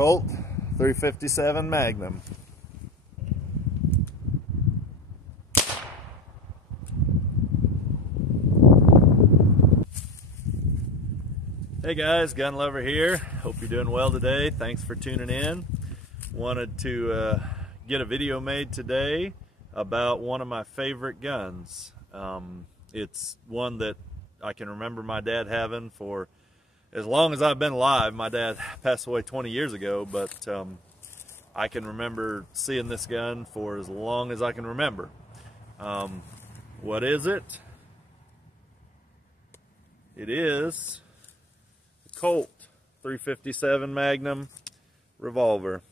Colt 357 Magnum. Hey guys, gun lover here. Hope you're doing well today. Thanks for tuning in. Wanted to get a video made today about one of my favorite guns. It's one that I can remember my dad having for as long as I've been alive. My dad passed away 20 years ago, but I can remember seeing this gun for as long as I can remember. What is it? It is the Colt 357 Magnum revolver.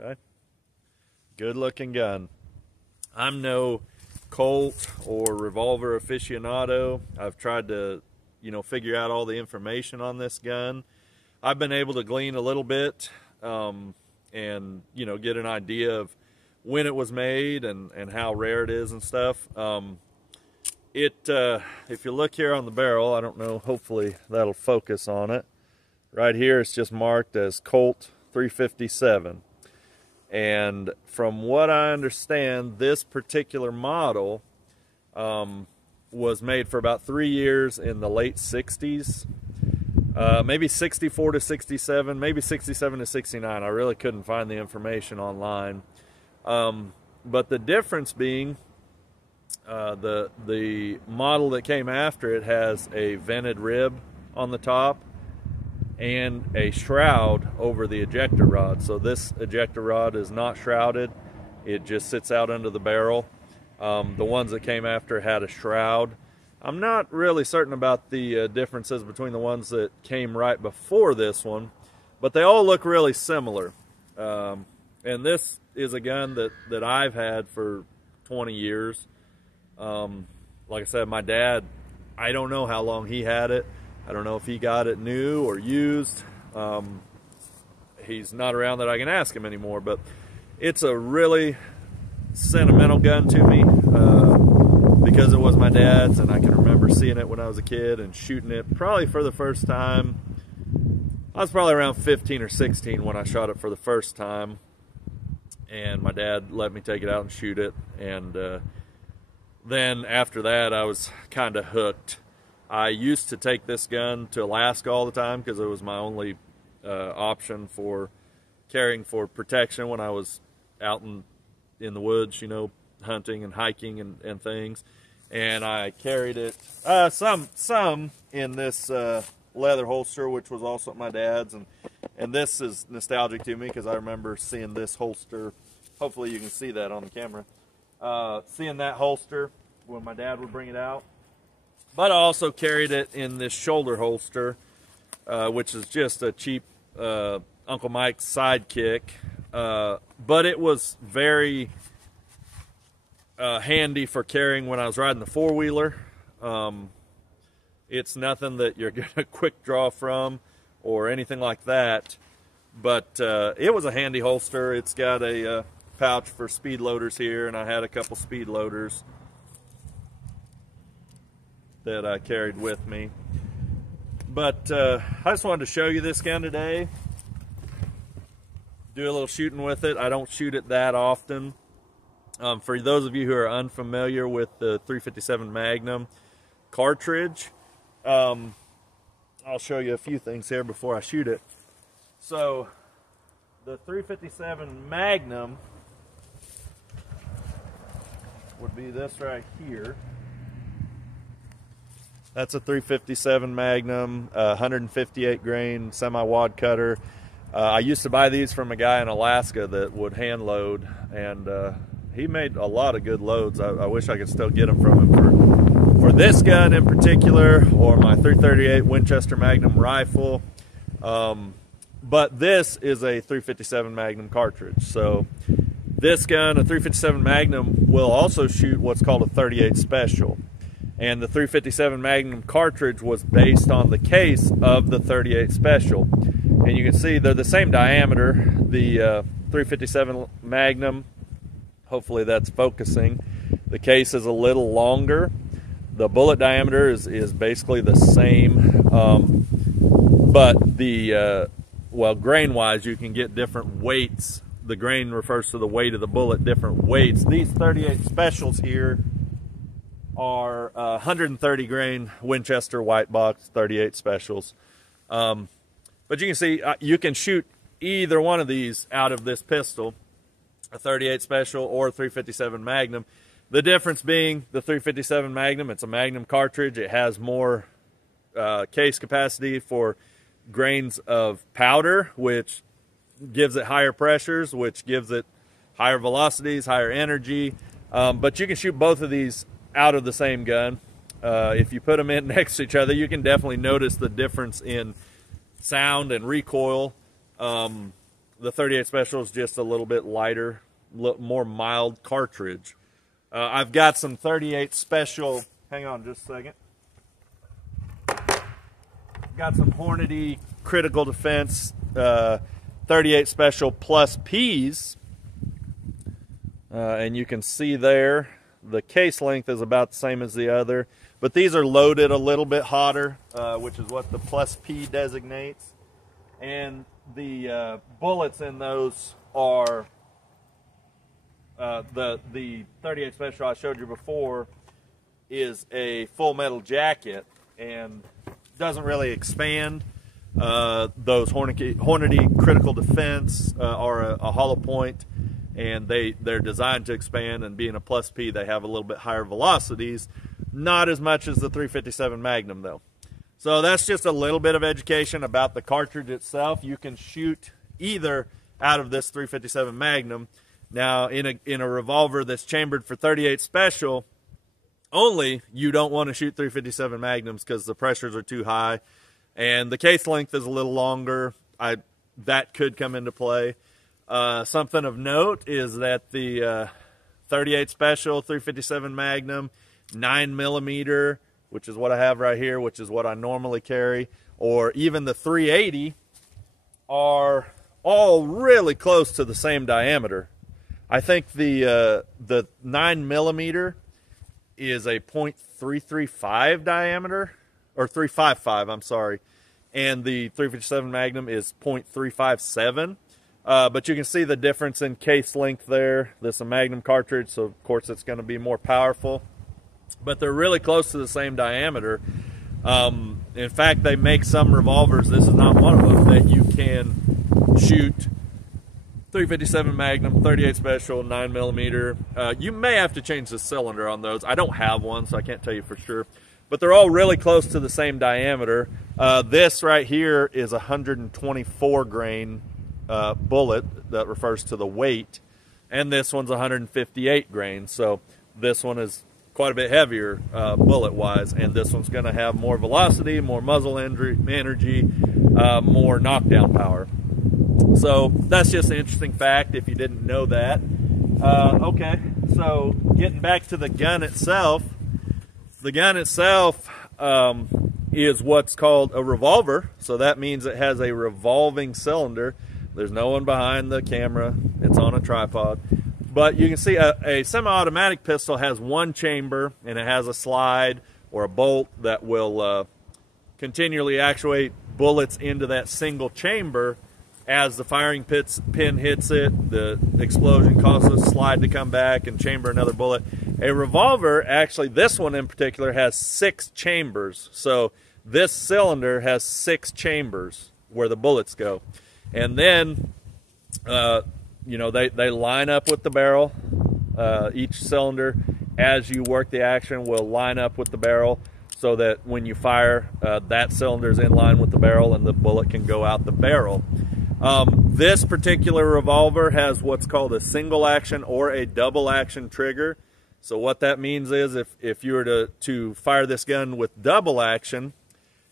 Okay, good looking gun. I'm no Colt or revolver aficionado. I've tried to figure out all the information on this gun. I've been able to glean a little bit and get an idea of when it was made and how rare it is and stuff. If you look here on the barrel, I don't know, hopefully that'll focus on it. Right here it's just marked as Colt 357. And from what I understand, this particular model was made for about 3 years in the late 60s. Maybe 64 to 67, maybe 67 to 69. I really couldn't find the information online. But the difference being, the model that came after it has a vented rib on the top and a shroud over the ejector rod. So this ejector rod is not shrouded. It just sits out under the barrel. The ones that came after had a shroud. I'm not really certain about the differences between the ones that came right before this one, but they all look really similar. And this is a gun that I've had for 20 years. Like I said, my dad, I don't know how long he had it. I don't know if he got it new or used. He's not around that I can ask him anymore, but it's a really sentimental gun to me because it was my dad's, and I can remember seeing it when I was a kid and shooting it probably for the first time. I was probably around 15 or 16 when I shot it for the first time, and my dad let me take it out and shoot it. And then after that, I was kind of hooked. I used to take this gun to Alaska all the time because it was my only option for carrying for protection when I was out in the woods, hunting and hiking and things. And I carried it some in this leather holster, which was also my dad's, and this is nostalgic to me because I remember seeing this holster. Hopefully you can see that on the camera. Seeing that holster when my dad would bring it out. But I also carried it in this shoulder holster, which is just a cheap Uncle Mike's sidekick. But it was very handy for carrying when I was riding the four-wheeler. It's nothing that you're going to quick draw from or anything like that. But it was a handy holster. It's got a pouch for speed loaders here, and I had a couple speed loaders that I carried with me. But I just wanted to show you this gun today. Do a little shooting with it. I don't shoot it that often. For those of you who are unfamiliar with the 357 Magnum cartridge, I'll show you a few things here before I shoot it. So the 357 Magnum would be this right here. That's a 357 Magnum, 158 grain semi-wad cutter. I used to buy these from a guy in Alaska that would hand load, and he made a lot of good loads. I wish I could still get them from him for this gun in particular, or my 338 Winchester Magnum rifle. But this is a 357 Magnum cartridge. So this gun, a 357 Magnum, will also shoot what's called a 38 Special. And the 357 Magnum cartridge was based on the case of the 38 Special. And you can see they're the same diameter. The 357 Magnum, hopefully that's focusing. The case is a little longer. The bullet diameter is basically the same, but the well, grain-wise, you can get different weights. The grain refers to the weight of the bullet, different weights. These 38 specials here are 130 grain Winchester white box 38 specials. But you can see you can shoot either one of these out of this pistol, a 38 special or a 357 Magnum. The difference being the 357 Magnum, it's a Magnum cartridge. It has more case capacity for grains of powder, which gives it higher pressures, which gives it higher velocities, higher energy. But you can shoot both of these out of the same gun. If you put them in next to each other, you can definitely notice the difference in sound and recoil. The 38 special is just a little bit lighter, more mild cartridge. I've got some 38 special, hang on just a second. Got some Hornady Critical Defense 38 special plus P's. And you can see there, the case length is about the same as the other, but these are loaded a little bit hotter, which is what the plus P designates. And the bullets in those are the 38 special I showed you before is a full metal jacket and doesn't really expand. Those Hornady Critical Defense are a hollow point, and they're designed to expand, and being a plus P, they have a little bit higher velocities. Not as much as the 357 Magnum, though. So that's just a little bit of education about the cartridge itself. You can shoot either out of this 357 Magnum. Now, in a revolver that's chambered for 38 special, only you don't want to shoot 357 Magnums because the pressures are too high, and the case length is a little longer. That could come into play. Something of note is that the 38 special 357 Magnum 9mm, which is what I have right here, which is what I normally carry, or even the 380, are all really close to the same diameter. I think the 9mm is a .335 diameter, or 355, I'm sorry, and the 357 Magnum is .357. But you can see the difference in case length there. This is a Magnum cartridge, so of course it's going to be more powerful. But they're really close to the same diameter. In fact, they make some revolvers, this is not one of them, that you can shoot 357 Magnum, 38 special, 9mm. You may have to change the cylinder on those. I don't have one, so I can't tell you for sure. But they're all really close to the same diameter. This right here is 124 grain bullet that refers to the weight, and this one's 158 grain. So this one is quite a bit heavier bullet-wise, and this one's going to have more velocity, more muzzle energy, more knockdown power. So that's just an interesting fact if you didn't know that. Okay, so getting back to the gun itself, the gun itself is what's called a revolver. So that means it has a revolving cylinder. There's no one behind the camera. It's on a tripod. But you can see a semi-automatic pistol has one chamber, and it has a slide or a bolt that will continually actuate bullets into that single chamber. As the firing pin hits it, the explosion causes a slide to come back and chamber another bullet. A revolver, actually this one in particular, has 6 chambers. So this cylinder has 6 chambers where the bullets go. And then, you know, they line up with the barrel. Each cylinder, as you work the action, will line up with the barrel so that when you fire, that cylinder is in line with the barrel and the bullet can go out the barrel. This particular revolver has what's called a single action or a double action trigger. So what that means is if you were to fire this gun with double action,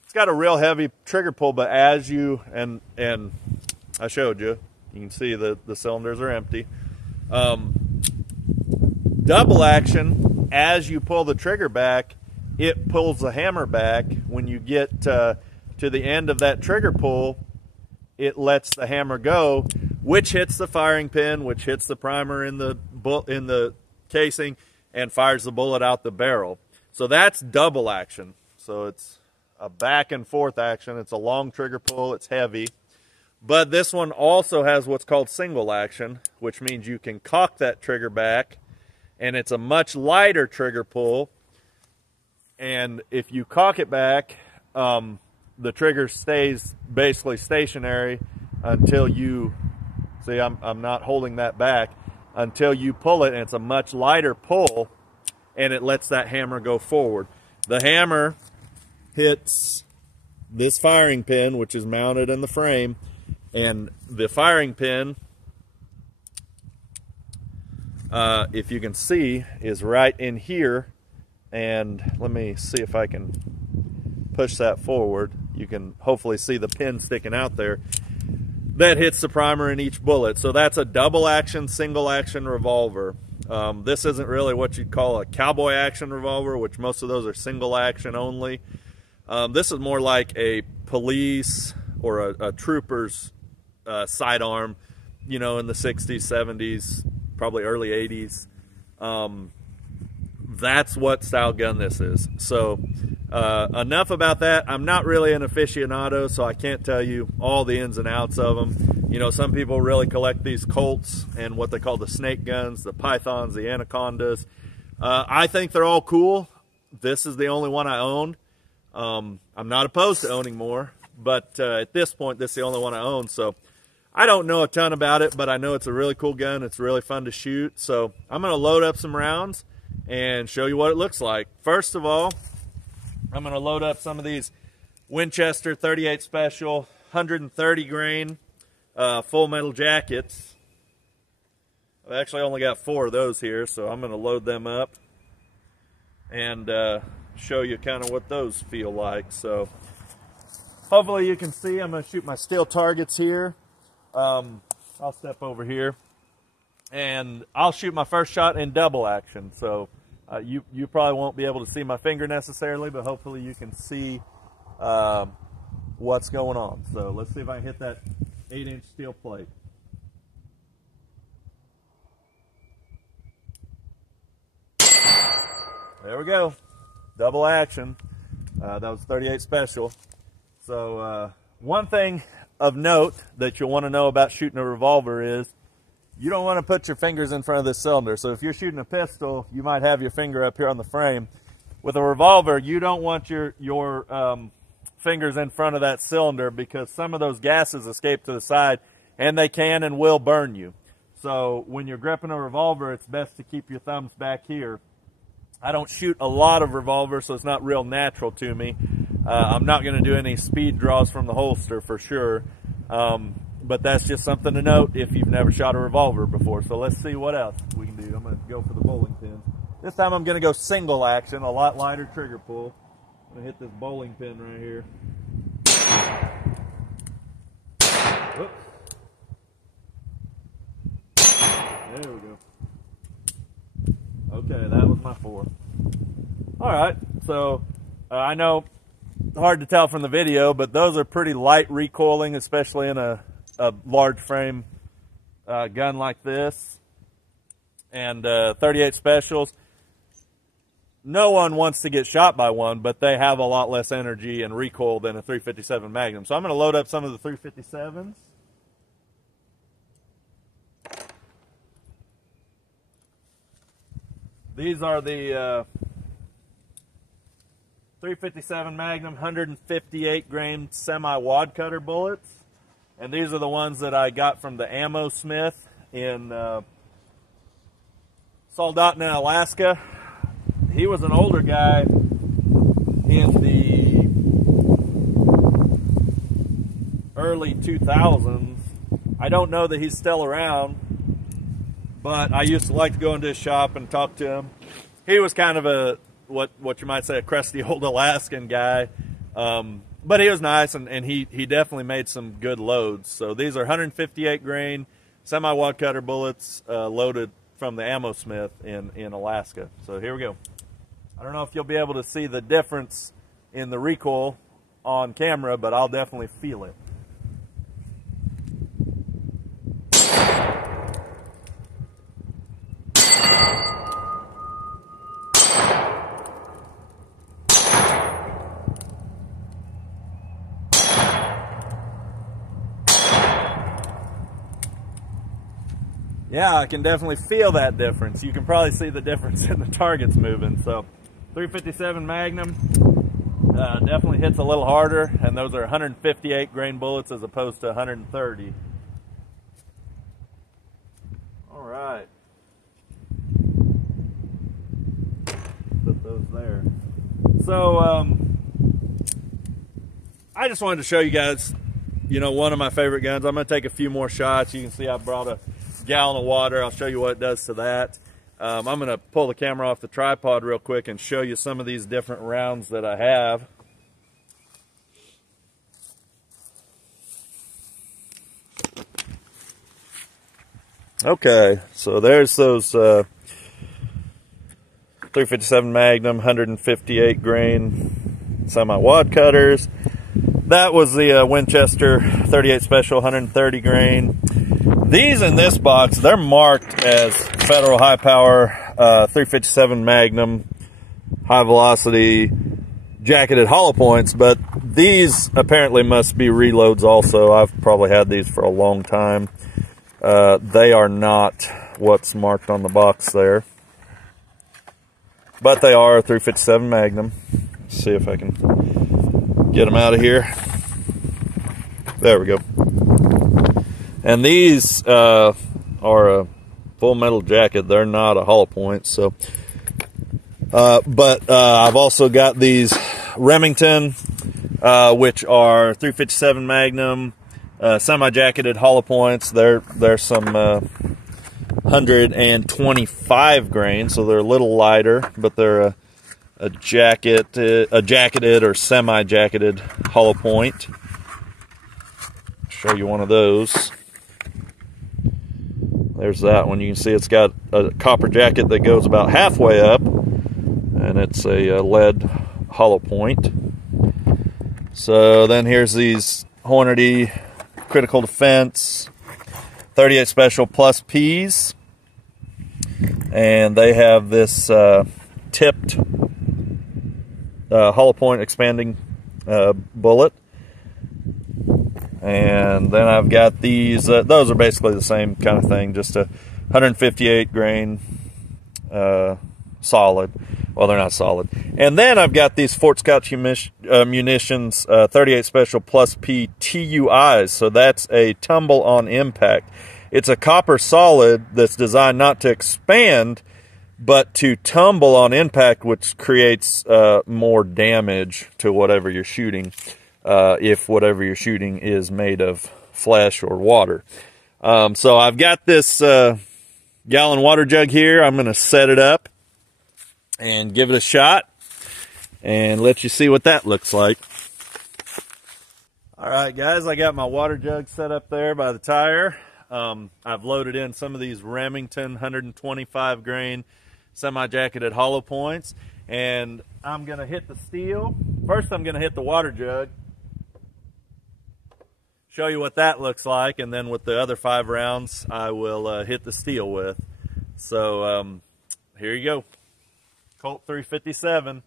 it's got a real heavy trigger pull, but as you, and I showed you, you can see the cylinders are empty. Double action, as you pull the trigger back, it pulls the hammer back. When you get to the end of that trigger pull, it lets the hammer go, which hits the firing pin, which hits the primer in the casing, and fires the bullet out the barrel. So that's double action. So it's a back and forth action. It's a long trigger pull. It's heavy. But this one also has what's called single action, which means you can cock that trigger back, and it's a much lighter trigger pull. And if you cock it back, the trigger stays basically stationary until you, see, I'm not holding that back, until you pull it, and it's a much lighter pull, and it lets that hammer go forward. The hammer hits this firing pin, which is mounted in the frame, and the firing pin, if you can see, is right in here. And let me see if I can push that forward. You can hopefully see the pin sticking out there. That hits the primer in each bullet. So that's a double action, single action revolver. This isn't really what you'd call a cowboy action revolver, which most of those are single action only. This is more like a police or a trooper's sidearm, you know, in the 60s, 70s, probably early 80s. That's what style gun this is. So enough about that. I'm not really an aficionado, so I can't tell you all the ins and outs of them. You know, some people really collect these Colts and what they call the snake guns, the pythons, the anacondas. I think they're all cool. This is the only one I own. I'm not opposed to owning more, but at this point, this is the only one I own. So I don't know a ton about it, but I know it's a really cool gun. It's really fun to shoot. So I'm going to load up some rounds and show you what it looks like. First of all, I'm going to load up some of these Winchester 38 Special 130 grain full metal jackets. I've actually only got 4 of those here, so I'm going to load them up and show you kind of what those feel like. So hopefully you can see. I'm going to shoot my steel targets here. I'll step over here, and I'll shoot my first shot in double action. So you probably won't be able to see my finger necessarily, but hopefully you can see what's going on. So let's see if I can hit that 8-inch steel plate. There we go. Double action. That was 38 Special. So one thing of note that you'll want to know about shooting a revolver is you don't want to put your fingers in front of this cylinder. So if you're shooting a pistol, you might have your finger up here on the frame. With a revolver, you don't want your fingers in front of that cylinder, because some of those gases escape to the side, and they can and will burn you. So when you're gripping a revolver, it's best to keep your thumbs back here. I don't shoot a lot of revolvers, so it's not real natural to me. I'm not going to do any speed draws from the holster for sure. But that's just something to note if you've never shot a revolver before. So let's see what else we can do. I'm going to go for the bowling pin. This time I'm going to go single action, a lot lighter trigger pull. I'm going to hit this bowling pin right here. Whoops. There we go. Okay, that was my 4. All right, so I know hard to tell from the video, but those are pretty light recoiling, especially in a large frame gun like this. And 38 Specials, no one wants to get shot by one, but they have a lot less energy and recoil than a 357 Magnum. So I'm going to load up some of the 357s. These are the 357 Magnum 158 grain semi-wad cutter bullets. And these are the ones that I got from the ammo smith in Soldotna, Alaska. He was an older guy in the early 2000s. I don't know that he's still around, but I used to like to go into his shop and talk to him. He was kind of a, what you might say, a crusty old Alaskan guy. But he was nice, and he definitely made some good loads. So these are 158 grain semi-wad cutter bullets loaded from the ammo smith in Alaska. So here we go. I don't know if you'll be able to see the difference in the recoil on camera, but I'll definitely feel it. yeah, I can definitely feel that difference. You can probably see the difference in the targets moving. So 357 Magnum definitely hits a little harder, and those are 158 grain bullets as opposed to 130. All right. Put those there. So I just wanted to show you guys, you know, one of my favorite guns. I'm going to take a few more shots. You can see I brought a gallon of water. I'll show you what it does to that. I'm going to pull the camera off the tripod real quick and show you some of these different rounds that I have. Okay, so there's those 357 Magnum 158 grain semi-wad cutters. That was the Winchester 38 Special 130 grain. These in this box, they're marked as Federal High Power 357 Magnum high velocity jacketed hollow points, but these apparently must be reloads also. I've probably had these for a long time. They are not what's marked on the box there, but they are a 357 Magnum. Let's see if I can get them out of here. There we go. And these are a full metal jacket. They're not a hollow point. So, but I've also got these Remington, which are 357 Magnum semi-jacketed hollow points. They're some 125 grain, so they're a little lighter, but they're a jacketed or semi-jacketed hollow point. Show you one of those. There's that one. You can see it's got a copper jacket that goes about halfway up, and it's a lead hollow point. So then here's these Hornady Critical Defense 38 Special Plus Ps, and they have this tipped hollow point expanding bullet. And then I've got these, those are basically the same kind of thing, just a 158 grain solid. Well, they're not solid. And then I've got these Fort Scott Munitions 38 Special Plus P TUIs. So that's a tumble on impact. It's a copper solid that's designed not to expand, but to tumble on impact, which creates more damage to whatever you're shooting. If whatever you're shooting is made of flesh or water. So I've got this gallon water jug here. I'm going to set it up and give it a shot and let you see what that looks like. All right, guys, I got my water jug set up there by the tire. I've loaded in some of these Remington 125 grain semi-jacketed hollow points, and I'm going to hit the steel. First, I'm going to hit the water jug, show you what that looks like, and then with the other 5 rounds I will hit the steel with. So here you go. Colt 357.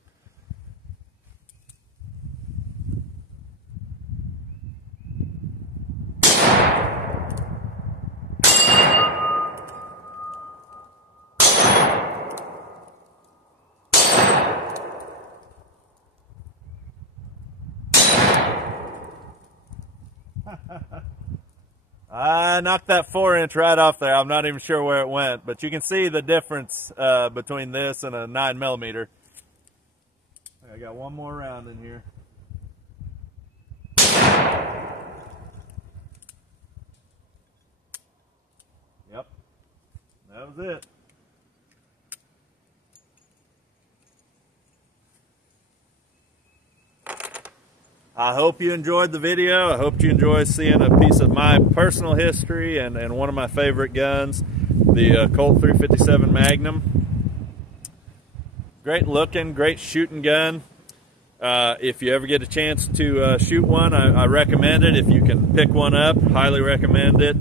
I knocked that 4-inch right off there. I'm not even sure where it went, but you can see the difference between this and a 9mm. I got one more round in here. Yep, that was it. I hope you enjoyed the video. I hope you enjoyed seeing a piece of my personal history and one of my favorite guns, the Colt 357 Magnum. Great looking, great shooting gun. If you ever get a chance to shoot one, I recommend it. If you can pick one up, highly recommend it.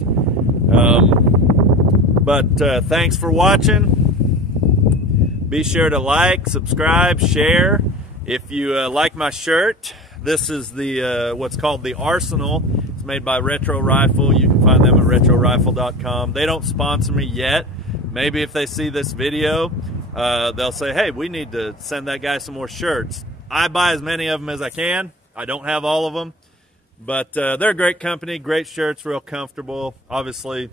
Thanks for watching. Be sure to like, subscribe, share. If you like my shirt, this is the what's called the Arsenal. It's made by Retro Rifle. You can find them at retrorifle.com. They don't sponsor me yet. Maybe if they see this video, they'll say, hey, we need to send that guy some more shirts. I buy as many of them as I can. I don't have all of them, but they're a great company, great shirts, real comfortable. Obviously,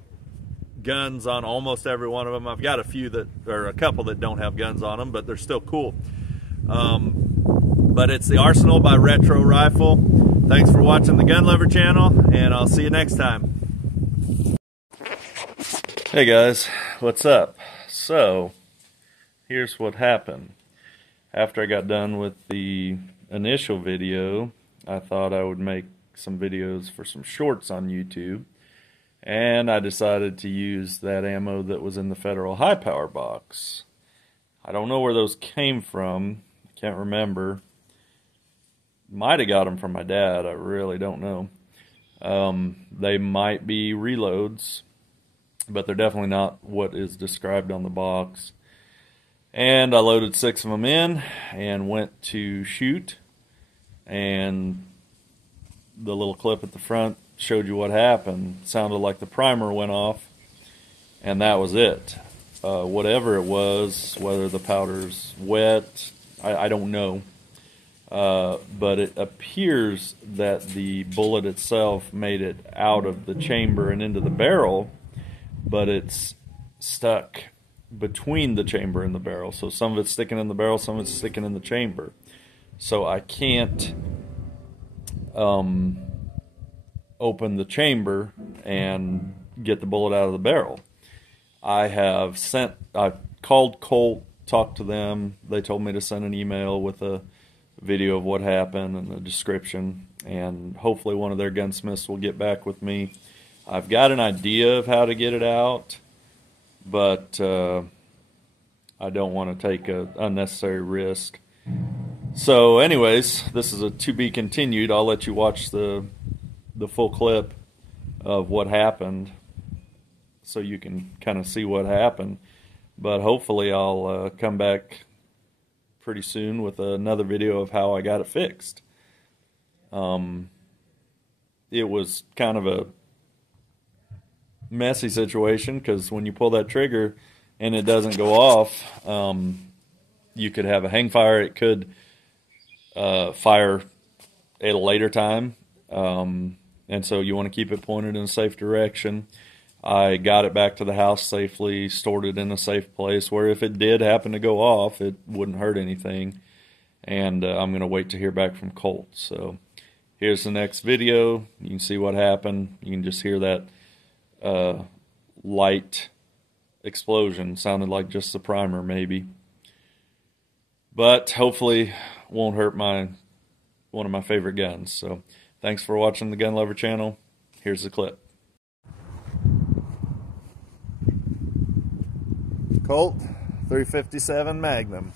guns on almost every one of them. I've got a few that, or a couple that don't have guns on them, but they're still cool. But it's the Arsenal by Retro Rifle. Thanks for watching the Gun Lover channel, and I'll see you next time. Hey guys, what's up? So, here's what happened. After I got done with the initial video, I thought I would make some videos for some shorts on YouTube, and I decided to use that ammo that was in the Federal High Power box. I don't know where those came from. I can't remember. Might have got them from my dad. I really don't know. They might be reloads, but they're definitely not what is described on the box. And I loaded 6 of them in and went to shoot, and the little clip at the front showed you what happened. It sounded like the primer went off, and that was it. Whatever it was, whether the powder's wet, I don't know. But it appears that the bullet itself made it out of the chamber and into the barrel, but it's stuck between the chamber and the barrel. So some of it's sticking in the barrel, some of it's sticking in the chamber. So I can't open the chamber and get the bullet out of the barrel. I've called Colt, talked to them. They told me to send an email with a video of what happened and a description, and hopefully one of their gunsmiths will get back with me. I've got an idea of how to get it out, but I don't want to take an unnecessary risk. So anyways, this is a to be continued. I'll let you watch the full clip of what happened so you can kind of see what happened. But hopefully I'll come back pretty soon with another video of how I got it fixed. It was kind of a messy situation, because when you pull that trigger and it doesn't go off, you could have a hang fire. It could fire at a later time, and so you want to keep it pointed in a safe direction. I got it back to the house safely, stored it in a safe place where if it did happen to go off, it wouldn't hurt anything. And I'm going to wait to hear back from Colt. So here's the next video. You can see what happened. You can just hear that light explosion. Sounded like just the primer maybe. But hopefully won't hurt one of my favorite guns. So thanks for watching the Gun Lover channel. Here's the clip. Colt 357 Magnum.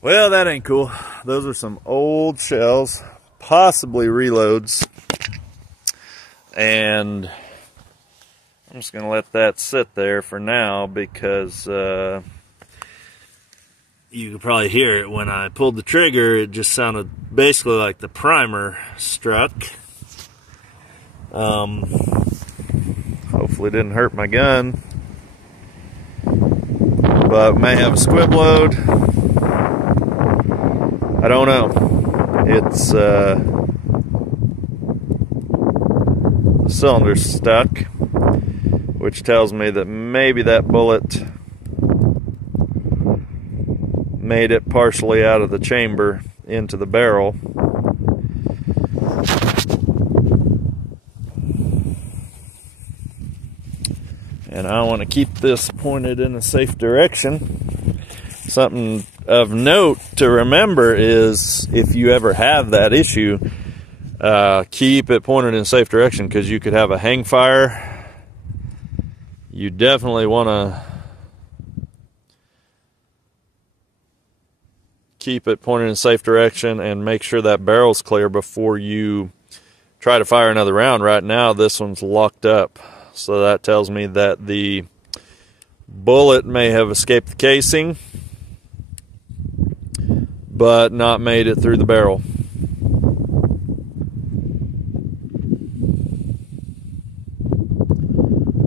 Well, that ain't cool. Those are some old shells, possibly reloads. And I'm just going to let that sit there for now because you could probably hear it when I pulled the trigger. It just sounded basically like the primer struck. Hopefully it didn't hurt my gun. But may have a squib load. I don't know. It's the cylinder's stuck, which tells me that maybe that bullet made it partially out of the chamber into the barrel. And I want to keep this pointed in a safe direction. Something of note to remember is if you ever have that issue, keep it pointed in a safe direction, because you could have a hang fire. You definitely want to keep it pointed in a safe direction and make sure that barrel's clear before you try to fire another round. Right now, this one's locked up. So that tells me that the bullet may have escaped the casing, but not made it through the barrel.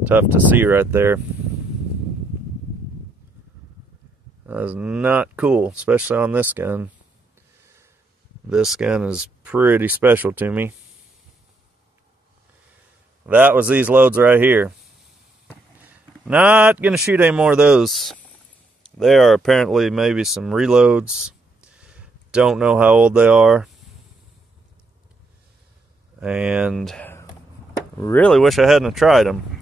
Tough to see right there. That's not cool, especially on this gun. This gun is pretty special to me. That was these loads right here. Not going to shoot any more of those. They are apparently maybe some reloads. Don't know how old they are. And really wish I hadn't tried them.